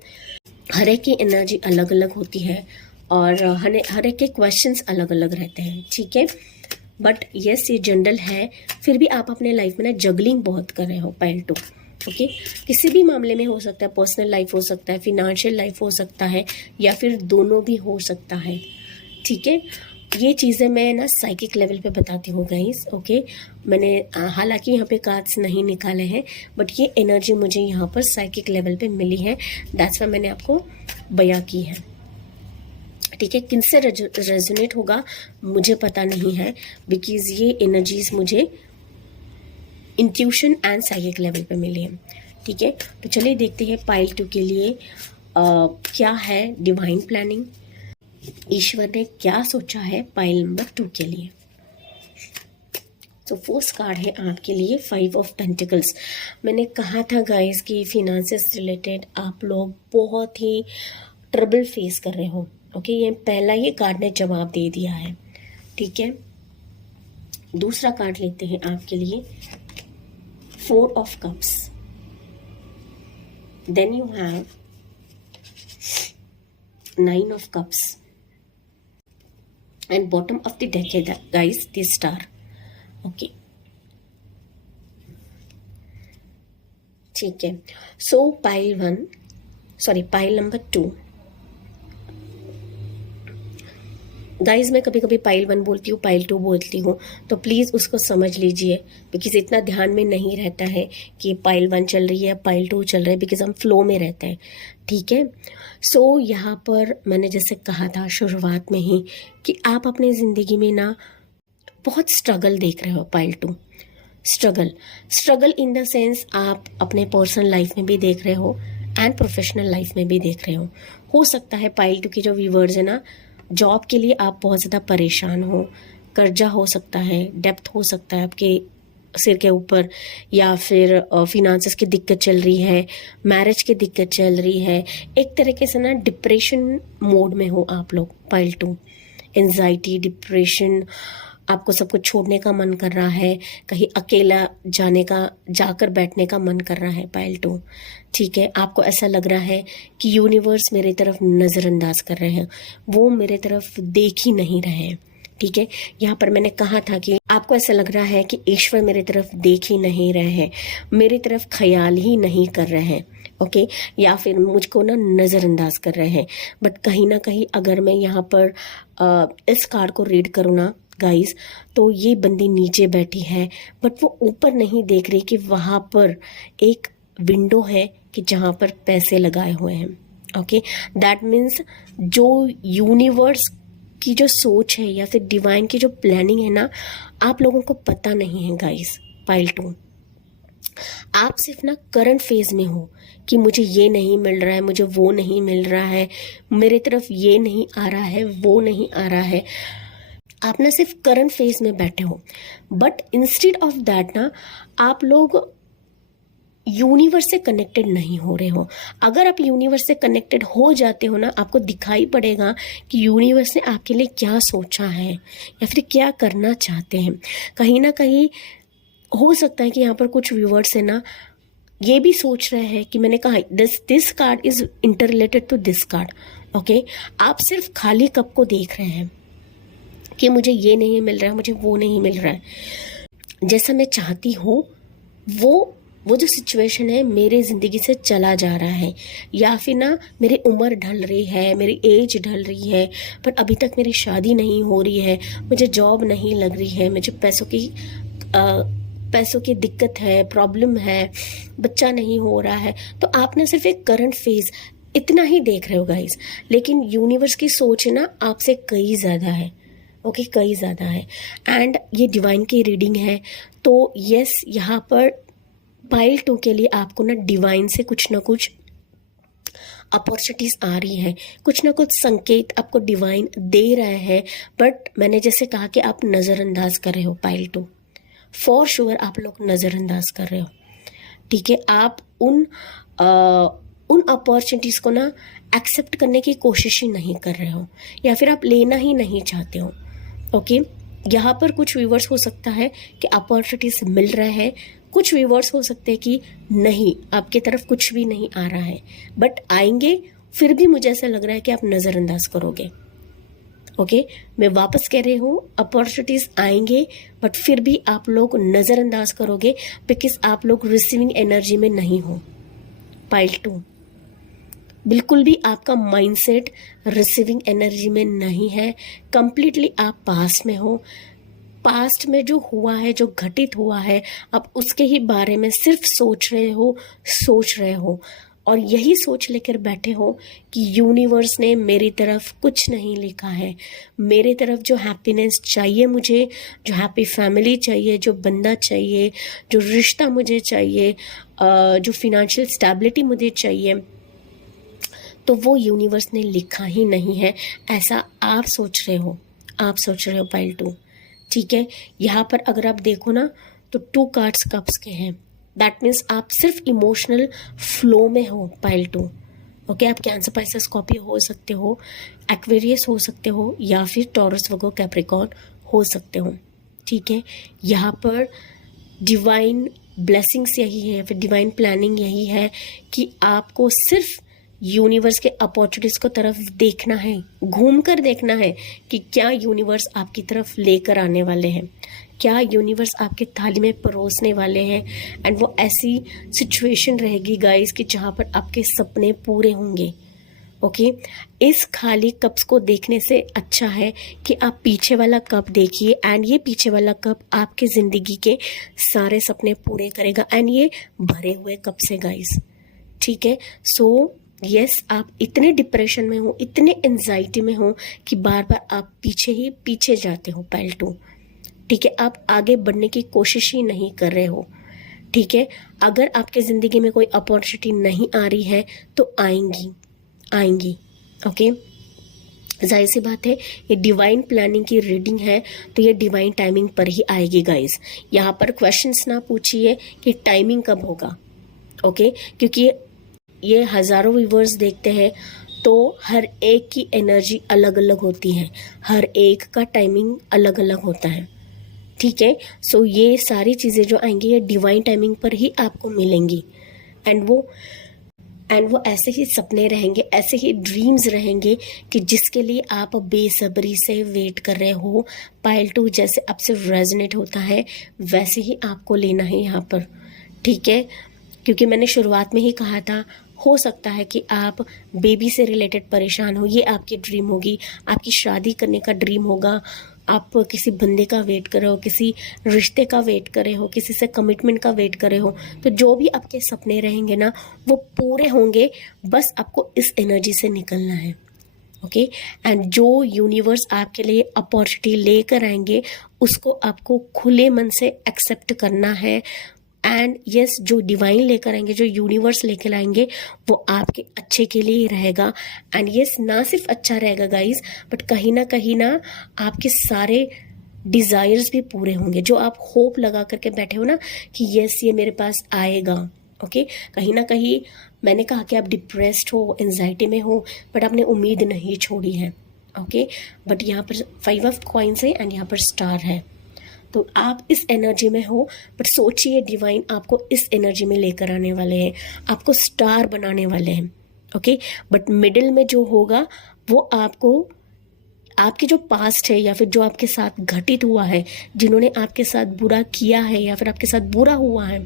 हर एक की एनर्जी अलग अलग होती है और हर एक के क्वेश्चंस अलग अलग रहते हैं। ठीक है, बट यस ये जनरल है, फिर भी आप अपने लाइफ में ना जगलिंग बहुत कर रहे हो पाइल 2। ओके, किसी भी मामले में हो सकता है, पर्सनल लाइफ हो सकता है, फिनेंशियल लाइफ हो सकता है, या फिर दोनों भी हो सकता है। ठीक है, ये चीज़ें मैं ना साइकिक लेवल पे बताती हूँ गाइस। ओके, मैंने हालांकि यहाँ पे कार्ड्स नहीं निकाले हैं, बट ये एनर्जी मुझे यहाँ पर साइकिक लेवल पे मिली है, दैट्स वाई मैंने आपको बयां की है। ठीक है, किनसे रेजोनेट होगा मुझे पता नहीं है, बिकॉज ये एनर्जीज मुझे इंट्यूशन एंड साइकिक लेवल पे मिली है। ठीक है, तो चलिए देखते हैं पाइल 2 के लिए क्या है डिवाइन प्लानिंग, ईश्वर ने क्या सोचा है पाइल नंबर 2 के लिए। तो फर्स्ट कार्ड है आपके लिए 5 ऑफ पेंटिकल्स। मैंने कहा था गाइस कि फिनेंसेस रिलेटेड आप लोग बहुत ही ट्रबल फेस कर रहे हो। ओके, ये पहला ये कार्ड ने जवाब दे दिया है। ठीक है, दूसरा कार्ड लेते हैं आपके लिए 4 of cups, then you have 9 of cups, and bottom of the deck है गाइस द स्टार। ओके, ठीक है, सो पाइल नंबर 2 गाइज, मैं कभी कभी पाइल 1 बोलती हूँ, पाइल 2 बोलती हूँ, तो प्लीज़ उसको समझ लीजिए, बिकॉज इतना ध्यान में नहीं रहता है कि पाइल 1 चल रही है, पाइल 2 चल रहा है, बिकॉज हम फ्लो में रहते हैं। ठीक है, सो यहाँ पर मैंने जैसे कहा था शुरुआत में ही कि आप अपने ज़िंदगी में ना बहुत स्ट्रगल देख रहे हो। Pile 2 struggle in the sense आप अपने पर्सनल लाइफ में भी देख रहे हो एंड प्रोफेशनल लाइफ में भी देख रहे हो सकता है पाइल 2 की जो व्यूवर्स है ना, जॉब के लिए आप बहुत ज़्यादा परेशान हो, कर्जा हो सकता है, डेप्थ हो सकता है आपके सिर के ऊपर, या फिर फिनांसेस की दिक्कत चल रही है, मैरिज की दिक्कत चल रही है, एक तरीके से ना डिप्रेशन मोड में हो आप लोग। पाइल 2 एंजाइटी, डिप्रेशन, आपको सब कुछ छोड़ने का मन कर रहा है, कहीं अकेला जाकर बैठने का मन कर रहा है पाइल 2। ठीक है, आपको ऐसा लग रहा है कि यूनिवर्स मेरे तरफ नज़रअंदाज कर रहे हैं, वो मेरे तरफ देख ही नहीं रहे हैं। ठीक है, यहाँ पर मैंने कहा था कि आपको ऐसा लग रहा है कि ईश्वर मेरे तरफ देख ही नहीं रहे हैं, मेरी तरफ ख्याल ही नहीं कर रहे हैं। ओके, या फिर मुझको ना नज़रअंदाज कर रहे हैं। बट कहीं ना कहीं अगर मैं यहाँ पर इस कार्ड को रीड करूँ ना गाइस, तो ये बंदी नीचे बैठी है, बट वो ऊपर नहीं देख रही कि वहाँ पर एक विंडो है कि जहाँ पर पैसे लगाए हुए हैं। ओके, दैट मीन्स जो यूनिवर्स की जो सोच है या फिर डिवाइन की जो प्लानिंग है ना, आप लोगों को पता नहीं है गाइस। पाइल 2, आप सिर्फ ना करंट फेज में हो कि मुझे ये नहीं मिल रहा है, मुझे वो नहीं मिल रहा है, मेरे तरफ ये नहीं आ रहा है, वो नहीं आ रहा है। आप ना सिर्फ करंट फेज में बैठे हो, बट इंस्टेड ऑफ दैट ना आप लोग यूनिवर्स से कनेक्टेड नहीं हो रहे हो। अगर आप यूनिवर्स से कनेक्टेड हो जाते हो ना, आपको दिखाई पड़ेगा कि यूनिवर्स ने आपके लिए क्या सोचा है या फिर क्या करना चाहते हैं। कहीं ना कहीं हो सकता है कि यहाँ पर कुछ व्यूवर्स है ना, ये भी सोच रहे हैं कि मैंने कहा this card is interrelated to this card. Okay, आप सिर्फ खाली कप को देख रहे हैं कि मुझे ये नहीं मिल रहा है, मुझे वो नहीं मिल रहा है, जैसा मैं चाहती हूँ वो जो सिचुएशन है मेरे ज़िंदगी से चला जा रहा है, या फिर ना मेरी उम्र ढल रही है, मेरी एज ढल रही है, पर अभी तक मेरी शादी नहीं हो रही है, मुझे जॉब नहीं लग रही है, मुझे पैसों की दिक्कत है, प्रॉब्लम है, बच्चा नहीं हो रहा है। तो आप ना सिर्फ एक करंट फेज इतना ही देख रहे हो गाइस, लेकिन यूनिवर्स की सोच है ना आपसे कई ज़्यादा है। ओके, कई ज़्यादा है, एंड ये डिवाइन की रीडिंग है। तो यस, यहाँ पर पाइल 2 के लिए आपको ना डिवाइन से कुछ ना कुछ अपॉर्चुनिटीज आ रही है, कुछ ना कुछ संकेत आपको डिवाइन दे रहे हैं, बट मैंने जैसे कहा कि आप नज़रअंदाज कर रहे हो। पाइल 2 फॉर श्योर आप लोग नज़रअंदाज कर रहे हो। ठीक है, आप उन अपॉर्चुनिटीज को ना एक्सेप्ट करने की कोशिश ही नहीं कर रहे हो, या फिर आप लेना ही नहीं चाहते हो। ओके, यहाँ पर कुछ व्यूवर्स हो सकता है कि अपॉर्चुनिटीज मिल रहा है, कुछ व्यूवर्स हो सकते हैं कि नहीं, आपकी तरफ कुछ भी नहीं आ रहा है, बट आएंगे, फिर भी मुझे ऐसा लग रहा है कि आप नज़रअंदाज करोगे। ओके, मैं वापस कह रही हूँ, अपॉर्चुनिटीज आएंगे बट फिर भी आप लोग नज़रअंदाज करोगे, बिकॉज आप लोग रिसीविंग एनर्जी में नहीं हो। पाइल 2, बिल्कुल भी आपका माइंडसेट रिसीविंग एनर्जी में नहीं है, कंप्लीटली आप पास्ट में हो। पास्ट में जो हुआ है, जो घटित हुआ है, आप उसके ही बारे में सिर्फ सोच रहे हो और यही सोच लेकर बैठे हो कि यूनिवर्स ने मेरी तरफ कुछ नहीं लिखा है। मेरी तरफ जो हैप्पीनेस चाहिए मुझे, जो हैप्पी फैमिली चाहिए, जो बंदा चाहिए, जो रिश्ता मुझे चाहिए, जो फिनेंशियल स्टेबिलिटी मुझे चाहिए, तो वो यूनिवर्स ने लिखा ही नहीं है। ऐसा आप सोच रहे हो पाइल 2। ठीक है, यहाँ पर अगर आप देखो ना तो 2 कार्ड्स कप्स के हैं। दैट मीन्स आप सिर्फ इमोशनल फ्लो में हो पाइल 2। ओके, आप कैंसर, पाइसेस, स्कॉर्पियो हो सकते हो, एक्वेरियस हो सकते हो, या फिर टॉरस, वर्गो, कैप्रिकॉर्न हो सकते हो। ठीक है, यहाँ पर डिवाइन ब्लेसिंग्स यही है, फिर डिवाइन प्लानिंग यही है कि आपको सिर्फ यूनिवर्स के अपॉर्चुनिटीज को तरफ देखना है, घूम कर देखना है कि क्या यूनिवर्स आपकी तरफ लेकर आने वाले हैं, क्या यूनिवर्स आपके थाली में परोसने वाले हैं। एंड वो ऐसी सिचुएशन रहेगी गाइस कि जहाँ पर आपके सपने पूरे होंगे। ओके, इस खाली कप्स को देखने से अच्छा है कि आप पीछे वाला कप देखिए, एंड ये पीछे वाला कप आपके ज़िंदगी के सारे सपने पूरे करेगा, एंड ये भरे हुए कप से गाइस। ठीक है, सो यस, आप इतने डिप्रेशन में हो, इतने एंजाइटी में हो कि बार बार आप पीछे ही पीछे जाते हो पाइल 2। ठीक है, आप आगे बढ़ने की कोशिश ही नहीं कर रहे हो। ठीक है, अगर आपके ज़िंदगी में कोई अपॉर्चुनिटी नहीं आ रही है तो आएंगी। ओके, जाहिर सी बात है, ये डिवाइन प्लानिंग की रीडिंग है तो ये डिवाइन टाइमिंग पर ही आएगी गाइस। यहाँ पर क्वेश्चंस ना पूछिए कि टाइमिंग कब होगा। ओके, क्योंकि ये हज़ारों व्यूवर्स देखते हैं तो हर एक की एनर्जी अलग अलग होती है, हर एक का टाइमिंग अलग अलग होता है। ठीक है, सो ये सारी चीज़ें जो आएंगी ये डिवाइन टाइमिंग पर ही आपको मिलेंगी। एंड वो ऐसे ही सपने रहेंगे, ऐसे ही ड्रीम्स रहेंगे कि जिसके लिए आप बेसब्री से वेट कर रहे हो। पाइल 2 जैसे आपसे रेजोनेट होता है वैसे ही आपको लेना है यहाँ पर। ठीक है, क्योंकि मैंने शुरुआत में ही कहा था, हो सकता है कि आप बेबी से रिलेटेड परेशान हो, ये आपकी ड्रीम होगी, आपकी शादी करने का ड्रीम होगा, आप किसी बंदे का वेट कर रहे हो, किसी रिश्ते का वेट कर रहे हो, किसी से कमिटमेंट का वेट कर रहे हो। तो जो भी आपके सपने रहेंगे ना वो पूरे होंगे, बस आपको इस एनर्जी से निकलना है। ओके, एंड जो यूनिवर्स आपके लिए अपॉर्चुनिटी लेकर आएंगे उसको आपको खुले मन से एक्सेप्ट करना है। एंड यस, जो डिवाइन लेकर आएंगे, जो यूनिवर्स लेकर आएंगे वो आपके अच्छे के लिए ही रहेगा। एंड यस, ना सिर्फ अच्छा रहेगा गाइस, बट कहीं ना आपके सारे डिज़ायर्स भी पूरे होंगे, जो आप होप लगा करके बैठे हो ना कि यस ये मेरे पास आएगा। ओके, कहीं ना कहीं मैंने कहा कि आप डिप्रेस्ड हो, एंजाइटी में हो, बट आपने उम्मीद नहीं छोड़ी है। ओके, बट यहाँ पर 5 ऑफ कॉइन्स है एंड यहाँ पर स्टार है, तो आप इस एनर्जी में हो। बट सोचिए, डिवाइन आपको इस एनर्जी में लेकर आने वाले हैं, आपको स्टार बनाने वाले हैं। ओके, बट मिडिल में जो होगा वो आपको आपके जो पास्ट है या फिर जो आपके साथ घटित हुआ है, जिन्होंने आपके साथ बुरा किया है या फिर आपके साथ बुरा हुआ है,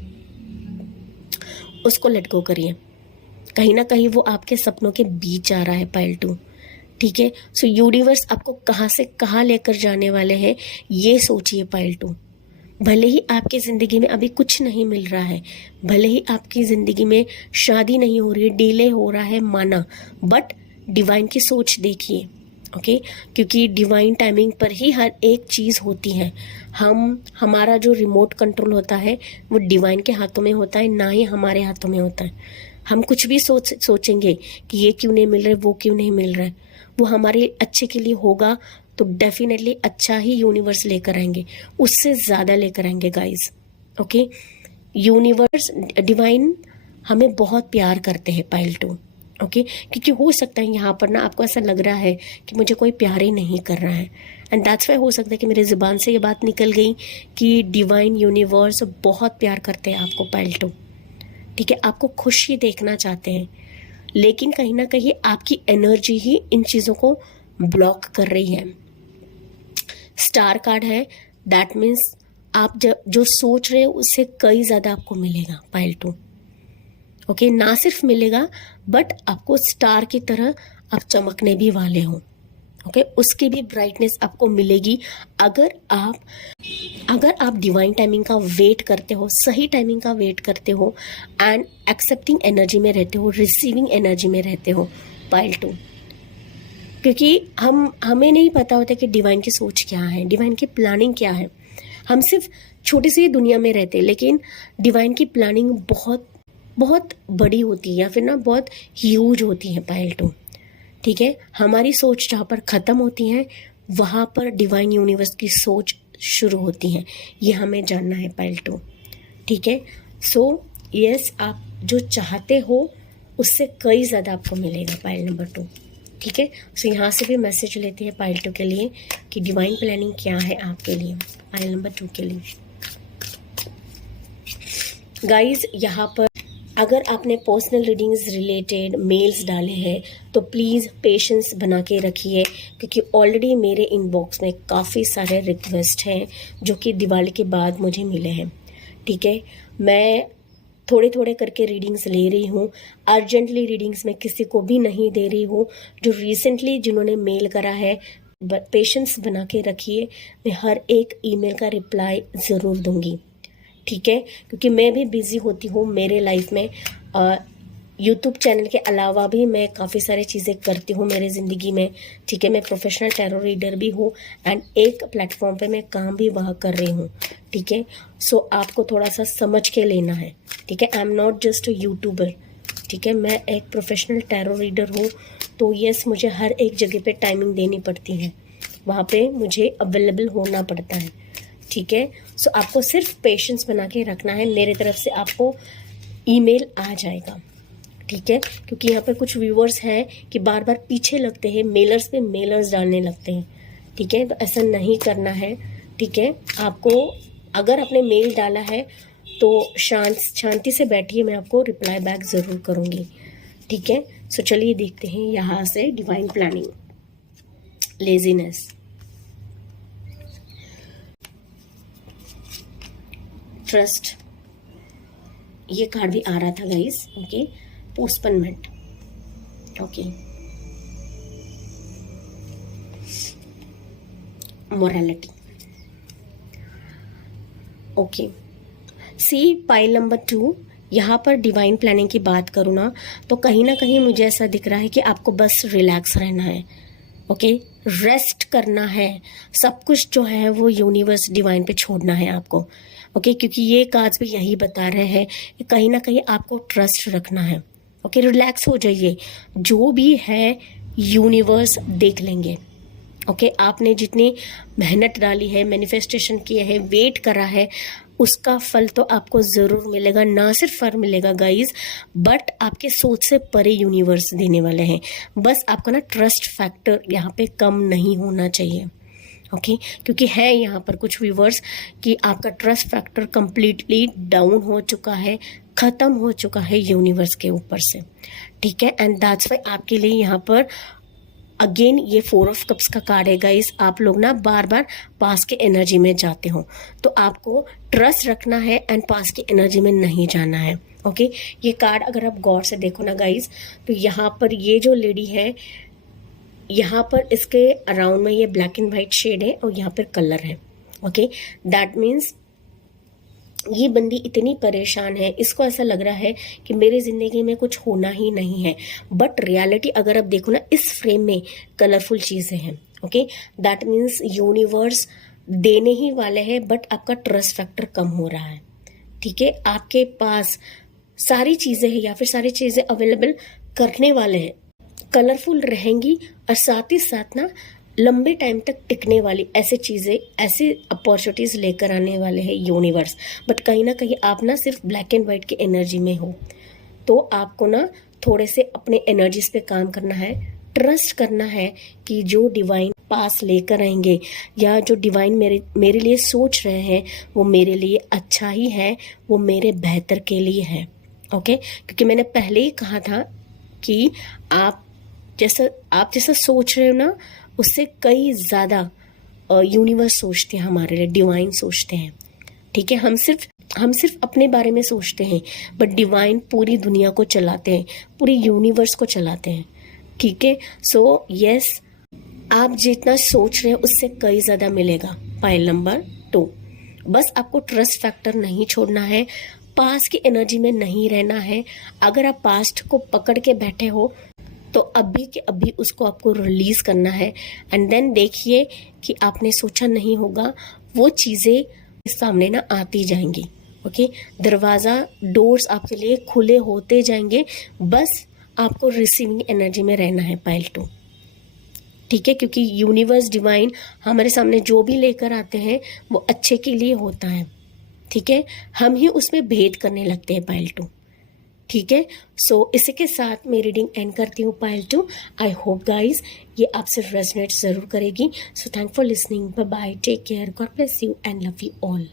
उसको लेट गो करिए। कहीं ना कहीं वो आपके सपनों के बीच आ रहा है पाइल 2। ठीक है, सो यूनिवर्स आपको कहाँ से कहाँ लेकर जाने वाले हैं ये सोचिए पाइल 2। भले ही आपकी ज़िंदगी में अभी कुछ नहीं मिल रहा है, भले ही आपकी ज़िंदगी में शादी नहीं हो रही है, डिले हो रहा है, माना, बट डिवाइन की सोच देखिए। ओके, क्योंकि डिवाइन टाइमिंग पर ही हर एक चीज़ होती है। हमारा जो रिमोट कंट्रोल होता है वो डिवाइन के हाथों में होता है, ना ही हमारे हाथों में होता है। हम कुछ भी सोचेंगे कि ये क्यों नहीं मिल रहा है, वो क्यों नहीं मिल रहा है, वो हमारे अच्छे के लिए होगा तो डेफिनेटली अच्छा ही यूनिवर्स लेकर आएंगे, उससे ज़्यादा लेकर आएंगे गाइस। ओके, यूनिवर्स, डिवाइन हमें बहुत प्यार करते हैं पाइल 2। ओके, क्योंकि हो सकता है यहाँ पर ना आपको ऐसा लग रहा है कि मुझे कोई प्यार ही नहीं कर रहा है, एंड दैट्स वाई हो सकता है कि मेरी ज़ुबान से ये बात निकल गई कि डिवाइन यूनिवर्स बहुत प्यार करते हैं आपको पाइल 2। ठीक है, आपको खुशी देखना चाहते हैं, लेकिन कहीं ना कहीं आपकी एनर्जी ही इन चीज़ों को ब्लॉक कर रही है। स्टार कार्ड है, दैट मीन्स आप जो सोच रहे हो उससे कई ज़्यादा आपको मिलेगा पाइल 2। ओके, ना सिर्फ मिलेगा बट आपको स्टार की तरह आप चमकने भी वाले हो। ओके, उसकी भी ब्राइटनेस आपको मिलेगी अगर आप डिवाइन टाइमिंग का वेट करते हो, सही टाइमिंग का वेट करते हो, एंड एक्सेप्टिंग एनर्जी में रहते हो, रिसीविंग एनर्जी में रहते हो पाइल 2। क्योंकि हमें नहीं पता होता कि डिवाइन की सोच क्या है, डिवाइन की प्लानिंग क्या है। हम सिर्फ छोटी सी दुनिया में रहते हैं, लेकिन डिवाइन की प्लानिंग बहुत बहुत बड़ी होती है, या फिर ना बहुत ह्यूज होती है पाइल 2। ठीक है, हमारी सोच जहाँ पर ख़त्म होती है वहाँ पर डिवाइन यूनिवर्स की सोच शुरू होती है, ये हमें जानना है पाइल 2। ठीक है, सो यस, आप जो चाहते हो उससे कई ज़्यादा आपको मिलेगा पाइल नंबर 2। ठीक है, सो यहाँ से भी मैसेज लेते हैं पाइल 2 के लिए कि डिवाइन प्लानिंग क्या है आपके लिए पाइल नंबर 2 के लिए। गाइज, यहाँ पर अगर आपने पर्सनल रीडिंग्स रिलेटेड मेल्स डाले हैं तो प्लीज़ पेशेंस बना के रखिए, क्योंकि ऑलरेडी मेरे इनबॉक्स में काफ़ी सारे रिक्वेस्ट हैं जो कि दिवाली के बाद मुझे मिले हैं। ठीक है, मैं थोड़े थोड़े करके रीडिंग्स ले रही हूँ, अर्जेंटली रीडिंग्स में किसी को भी नहीं दे रही हूँ। जो रिसेंटली जिन्होंने मेल करा है, पेशेंस बना के रखिए, मैं हर एक ईमेल का रिप्लाई ज़रूर दूंगी। ठीक है, क्योंकि मैं भी बिज़ी होती हूँ मेरे लाइफ में। यूट्यूब चैनल के अलावा भी मैं काफ़ी सारी चीज़ें करती हूँ मेरे ज़िंदगी में। ठीक है, मैं प्रोफेशनल टैरो रीडर भी हूँ, एंड एक प्लेटफॉर्म पे मैं काम भी वह कर रही हूँ। ठीक है, सो आपको थोड़ा सा समझ के लेना है। ठीक है, I am not just a YouTuber. ठीक है, मैं एक प्रोफेशनल टैरो रीडर हूँ, तो यस, मुझे हर एक जगह पे टाइमिंग देनी पड़ती है, वहाँ पे मुझे अवेलेबल होना पड़ता है। ठीक है, सो आपको सिर्फ पेशेंस बना के रखना है, मेरे तरफ से आपको ईमेल आ जाएगा। ठीक है, क्योंकि यहाँ पे कुछ व्यूअर्स हैं कि बार बार पीछे लगते हैं, मेलर्स पे मेलर्स डालने लगते हैं। ठीक है, तो ऐसा नहीं करना है। ठीक है, आपको अगर आपने मेल डाला है तो शांति से बैठिए, मैं आपको रिप्लाई बैक ज़रूर करूँगी। ठीक है, सो चलिए देखते हैं यहाँ से डिवाइन प्लानिंग। लेजीनेस, ट्रस्ट, ये कार्ड भी आ रहा था guys. Okay, postponement, okay, morality, okay. See pile number 2, यहाँ पर डिवाइन प्लानिंग की बात करूँ ना तो कहीं ना कहीं मुझे ऐसा दिख रहा है कि आपको बस रिलैक्स रहना है। ओके, रेस्ट करना है, सब कुछ जो है वो यूनिवर्स डिवाइन पे छोड़ना है आपको। ओके, क्योंकि ये कार्ड्स भी यही बता रहे हैं कि कहीं ना कहीं आपको ट्रस्ट रखना है। ओके, रिलैक्स हो जाइए, जो भी है यूनिवर्स देख लेंगे। ओके, आपने जितनी मेहनत डाली है, मैनिफेस्टेशन किए हैं, वेट करा है, उसका फल तो आपको ज़रूर मिलेगा। ना सिर्फ फल मिलेगा गाइज, बट आपके सोच से परे यूनिवर्स देने वाले हैं। बस आपका ना ट्रस्ट फैक्टर यहाँ पे कम नहीं होना चाहिए। ओके, क्योंकि है यहाँ पर कुछ व्यूवर्स कि आपका ट्रस्ट फैक्टर कंप्लीटली डाउन हो चुका है, ख़त्म हो चुका है यूनिवर्स के ऊपर से। ठीक है, एंड दैट्स वाई आपके लिए यहाँ पर अगेन ये 4 ऑफ कप्स का कार्ड है गाइस। आप लोग ना बार बार पास के एनर्जी में जाते हो, तो आपको ट्रस्ट रखना है एंड पास की एनर्जी में नहीं जाना है। ओके, ये कार्ड अगर आप गौर से देखो ना गाइस, तो यहाँ पर ये जो लेडी है, यहाँ पर इसके अराउंड में ये ब्लैक एंड वाइट शेड है और यहाँ पर कलर है। ओके, दैट मीन्स ये बंदी इतनी परेशान है, इसको ऐसा लग रहा है कि मेरी ज़िंदगी में कुछ होना ही नहीं है। बट रियलिटी अगर आप देखो ना, इस फ्रेम में कलरफुल चीज़ें हैं। ओके, दैट मीन्स यूनिवर्स देने ही वाले हैं, बट आपका ट्रस्ट फैक्टर कम हो रहा है। ठीक है, आपके पास सारी चीज़ें हैं या फिर सारी चीज़ें अवेलेबल करने वाले हैं, कलरफुल रहेंगी, और साथ ही साथ ना लंबे टाइम तक टिकने वाली ऐसे चीज़ें, ऐसी अपॉर्चुनिटीज़ लेकर आने वाले हैं यूनिवर्स। बट कहीं ना कहीं आप ना सिर्फ ब्लैक एंड वाइट की एनर्जी में हो, तो आपको ना थोड़े से अपने एनर्जीज पे काम करना है, ट्रस्ट करना है कि जो डिवाइन पास लेकर आएंगे या जो डिवाइन मेरे लिए सोच रहे हैं वो मेरे लिए अच्छा ही है, वो मेरे बेहतर के लिए है। ओके, क्योंकि मैंने पहले ही कहा था कि आप जैसा सोच रहे हो ना, उससे कई ज़्यादा यूनिवर्स सोचते हैं हमारे लिए, डिवाइन सोचते हैं। ठीक है, हम सिर्फ अपने बारे में सोचते हैं, बट डिवाइन पूरी दुनिया को चलाते हैं, पूरी यूनिवर्स को चलाते हैं। ठीक है, सो यस, आप जितना सोच रहे हैं उससे कई ज़्यादा मिलेगा। पाइल नंबर 2, बस आपको ट्रस्ट फैक्टर नहीं छोड़ना है, पास्ट की एनर्जी में नहीं रहना है। अगर आप पास्ट को पकड़ के बैठे हो तो अभी के अभी उसको आपको रिलीज करना है। एंड देन देखिए कि आपने सोचा नहीं होगा, वो चीज़ें सामने ना आती जाएंगी। ओके, दरवाज़ा, डोर्स आपके लिए खुले होते जाएंगे, बस आपको रिसीविंग एनर्जी में रहना है। पाइल 2, ठीक है, क्योंकि यूनिवर्स, डिवाइन हमारे सामने जो भी लेकर आते हैं वो अच्छे के लिए होता है। ठीक है, हम ही उसमें भेद करने लगते हैं। पाइल 2, ठीक है। सो इसी के साथ मैं रीडिंग एंड करती हूँ। पाइल 2, आई होप गाइज ये आपसे रेजोनेट जरूर करेगी। So thank for listening, bye bye, take care, God bless you and love you all.